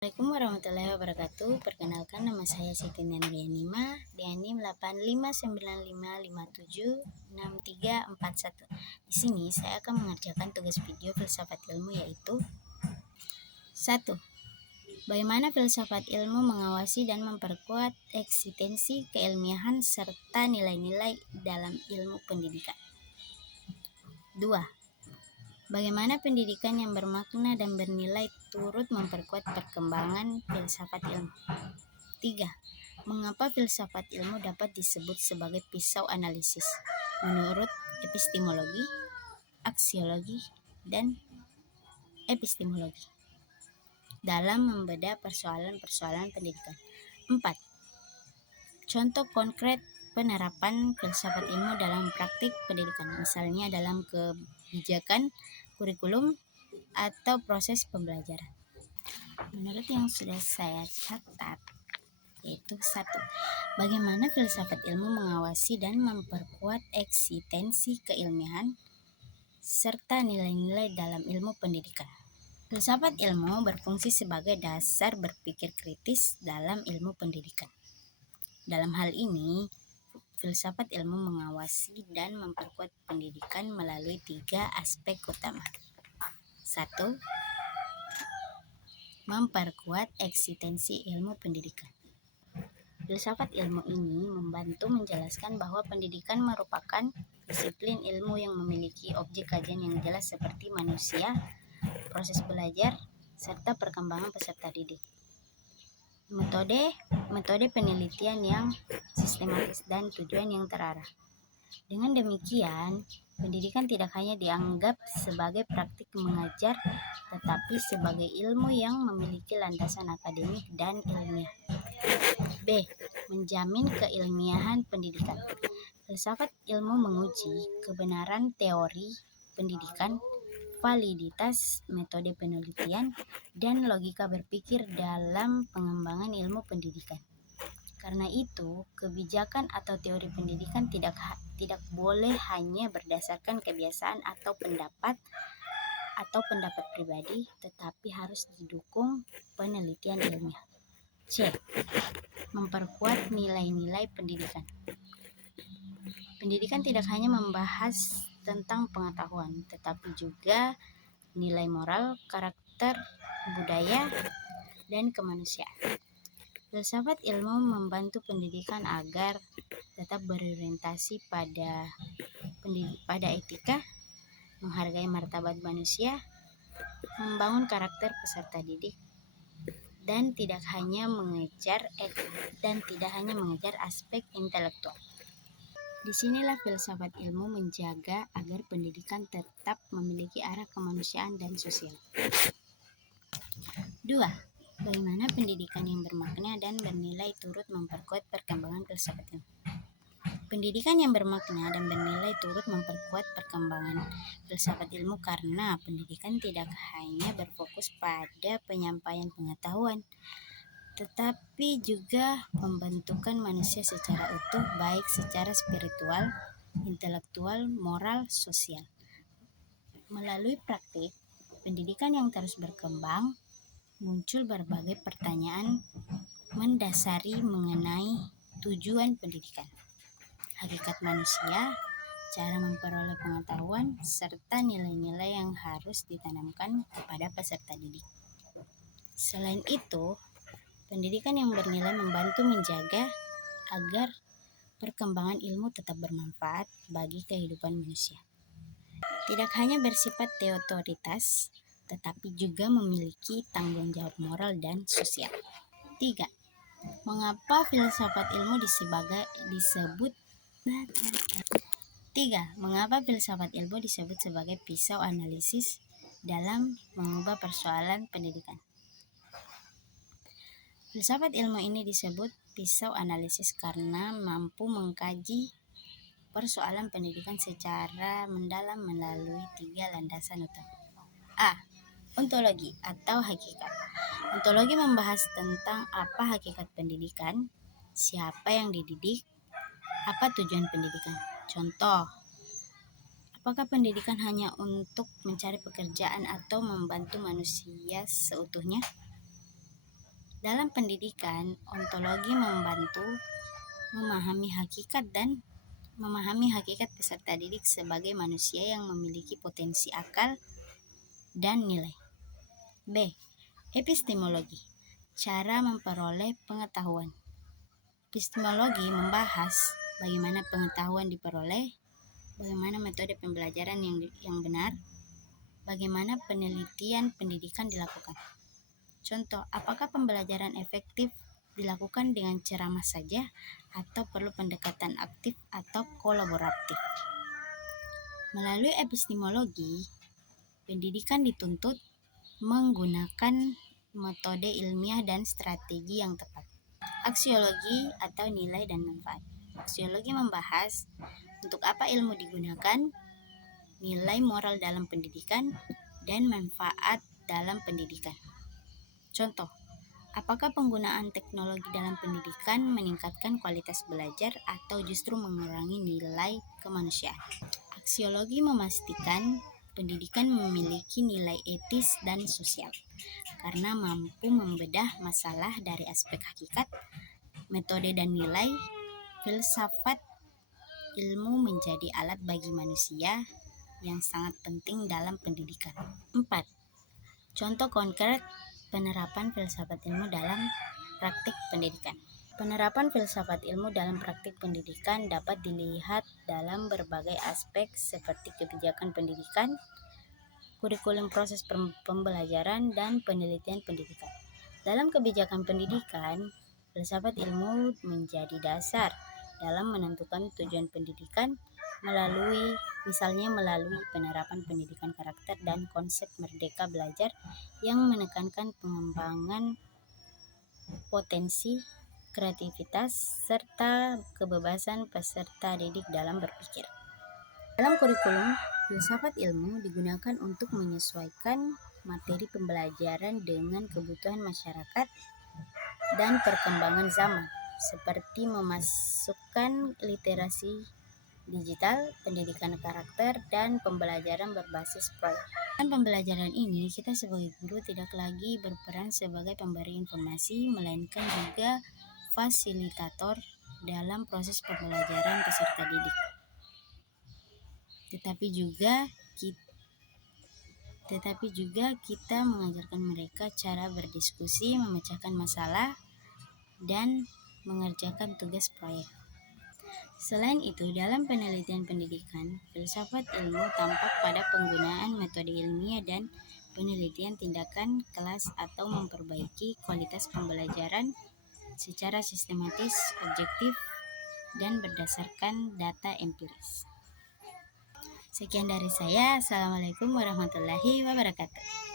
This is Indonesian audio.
Assalamualaikum warahmatullahi wabarakatuh. Perkenalkan, nama saya Siti Nuryanima dengan NIM 8595576341. Di sini saya akan mengerjakan tugas video filsafat ilmu, yaitu 1. Bagaimana filsafat ilmu mengawasi dan memperkuat eksistensi keilmiahan serta nilai-nilai dalam ilmu pendidikan. 2. Bagaimana pendidikan yang bermakna dan bernilai turut memperkuat perkembangan filsafat ilmu. 3. Mengapa filsafat ilmu dapat disebut sebagai pisau analisis menurut epistemologi, aksiologi, dan epistemologi dalam membedah persoalan-persoalan pendidikan. 4. Contoh konkret penerapan filsafat ilmu dalam praktik pendidikan, misalnya dalam kebijakan, kurikulum, atau proses pembelajaran. Menurut yang sudah saya catat, yaitu 1. Bagaimana filsafat ilmu mengawasi dan memperkuat eksistensi keilmiahan serta nilai-nilai dalam ilmu pendidikan. Filsafat ilmu berfungsi sebagai dasar berpikir kritis dalam ilmu pendidikan. Dalam hal ini, filsafat ilmu mengawasi dan memperkuat pendidikan melalui 3 aspek utama. 1. Memperkuat eksistensi ilmu pendidikan. Filsafat ilmu ini membantu menjelaskan bahwa pendidikan merupakan disiplin ilmu yang memiliki objek kajian yang jelas seperti manusia, proses belajar, serta perkembangan peserta didik. Metode penelitian yang sistematis dan tujuan yang terarah. Dengan demikian, pendidikan tidak hanya dianggap sebagai praktik mengajar, tetapi sebagai ilmu yang memiliki landasan akademik dan ilmiah. B. Menjamin keilmiahan pendidikan. Filsafat ilmu menguji kebenaran teori pendidikan, validitas metode penelitian, dan logika berpikir dalam pengembangan ilmu pendidikan. Karena itu, kebijakan atau teori pendidikan tidak boleh hanya berdasarkan kebiasaan atau pendapat pribadi, tetapi harus didukung penelitian ilmiah. C. Memperkuat nilai-nilai pendidikan. Pendidikan tidak hanya membahas tentang pengetahuan, tetapi juga nilai moral, karakter, budaya, dan kemanusiaan. Filsafat ilmu membantu pendidikan agar tetap berorientasi pada etika, menghargai martabat manusia, membangun karakter peserta didik, dan tidak hanya mengejar aspek intelektual. Disinilah filsafat ilmu menjaga agar pendidikan tetap memiliki arah kemanusiaan dan sosial. 2. Bagaimana pendidikan yang bermakna dan bernilai turut memperkuat perkembangan filsafat ilmu. Pendidikan yang bermakna dan bernilai turut memperkuat perkembangan filsafat ilmu karena pendidikan tidak hanya berfokus pada penyampaian pengetahuan, tetapi juga pembentukan manusia secara utuh, baik secara spiritual, intelektual, moral, sosial. Melalui praktik pendidikan yang terus berkembang, muncul berbagai pertanyaan mendasari mengenai tujuan pendidikan, hakikat manusia, cara memperoleh pengetahuan, serta nilai-nilai yang harus ditanamkan kepada peserta didik. Selain itu, pendidikan yang bernilai membantu menjaga agar perkembangan ilmu tetap bermanfaat bagi kehidupan manusia. Tidak hanya bersifat teoritas, tetapi juga memiliki tanggung jawab moral dan sosial. 3. Mengapa filsafat ilmu disebut sebagai pisau analisis dalam mengubah persoalan pendidikan? Filsafat ilmu ini disebut pisau analisis karena mampu mengkaji persoalan pendidikan secara mendalam melalui 3 landasan utama. A. Ontologi atau hakikat. Ontologi membahas tentang apa hakikat pendidikan, siapa yang dididik, apa tujuan pendidikan. Contoh, apakah pendidikan hanya untuk mencari pekerjaan atau membantu manusia seutuhnya? Dalam pendidikan, ontologi membantu memahami hakikat peserta didik sebagai manusia yang memiliki potensi akal dan nilai. B. Epistemologi, cara memperoleh pengetahuan. Epistemologi membahas bagaimana pengetahuan diperoleh, bagaimana metode pembelajaran yang benar, bagaimana penelitian pendidikan dilakukan. Contoh, apakah pembelajaran efektif dilakukan dengan ceramah saja atau perlu pendekatan aktif atau kolaboratif? Melalui epistemologi, pendidikan dituntut menggunakan metode ilmiah dan strategi yang tepat. Aksiologi atau nilai dan manfaat. Aksiologi membahas untuk apa ilmu digunakan, nilai moral dalam pendidikan, dan manfaat dalam pendidikan. Contoh, apakah penggunaan teknologi dalam pendidikan meningkatkan kualitas belajar atau justru mengurangi nilai kemanusiaan? Aksiologi memastikan pendidikan memiliki nilai etis dan sosial karena mampu membedah masalah dari aspek hakikat, metode dan nilai. Filsafat ilmu menjadi alat bagi manusia yang sangat penting dalam pendidikan. 4. Contoh konkret penerapan filsafat ilmu dalam praktik pendidikan. Penerapan filsafat ilmu dalam praktik pendidikan dapat dilihat dalam berbagai aspek seperti kebijakan pendidikan, kurikulum proses pembelajaran, dan penelitian pendidikan. Dalam kebijakan pendidikan, filsafat ilmu menjadi dasar dalam menentukan tujuan pendidikan misalnya melalui penerapan pendidikan karakter dan konsep merdeka belajar yang menekankan pengembangan potensi, kreativitas, serta kebebasan peserta didik dalam berpikir. Dalam kurikulum, filsafat ilmu digunakan untuk menyesuaikan materi pembelajaran dengan kebutuhan masyarakat dan perkembangan zaman, seperti memasukkan literasi digital, pendidikan karakter, dan pembelajaran berbasis proyek. Dalam pembelajaran ini, kita sebagai guru tidak lagi berperan sebagai pemberi informasi, melainkan juga fasilitator dalam proses pembelajaran peserta didik. Tetapi juga kita mengajarkan mereka cara berdiskusi, memecahkan masalah, dan mengerjakan tugas proyek. Selain itu, dalam penelitian pendidikan, filsafat ilmu tampak pada penggunaan metode ilmiah dan penelitian tindakan kelas atau memperbaiki kualitas pembelajaran secara sistematis, objektif, dan berdasarkan data empiris. Sekian dari saya. Assalamualaikum warahmatullahi wabarakatuh.